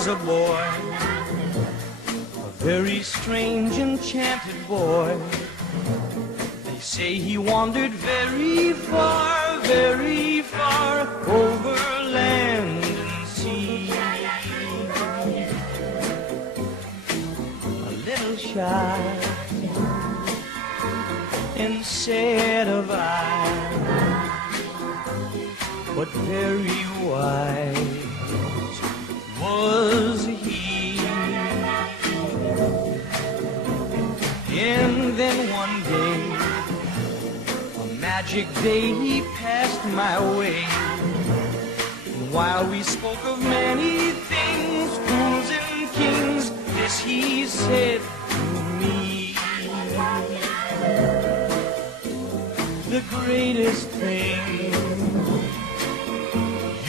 was a boy, a very strange, enchanted boy. They say he wandered very far over land and sea. A little shy and sad of eye, but very wise was he. And then one day, a magic day, he passed my way. And while we spoke of many things, fools and kings, this he said to me: the greatest thing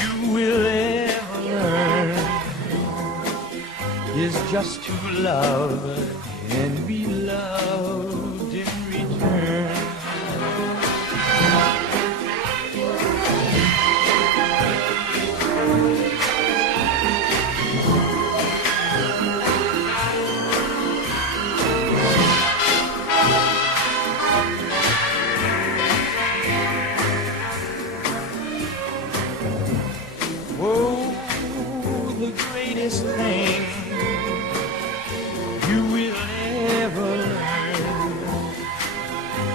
you will ever learn is just to love and be loved in return. Oh, the greatest thing you will ever learn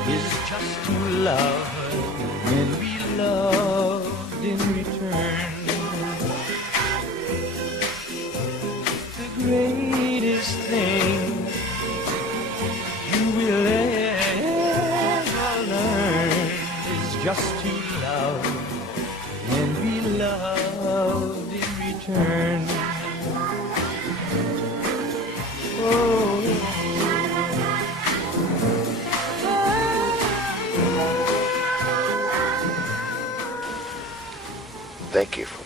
is just to love and be loved in return. The greatest thing you will ever learn is just to love and be loved in return. Oh. Thank you for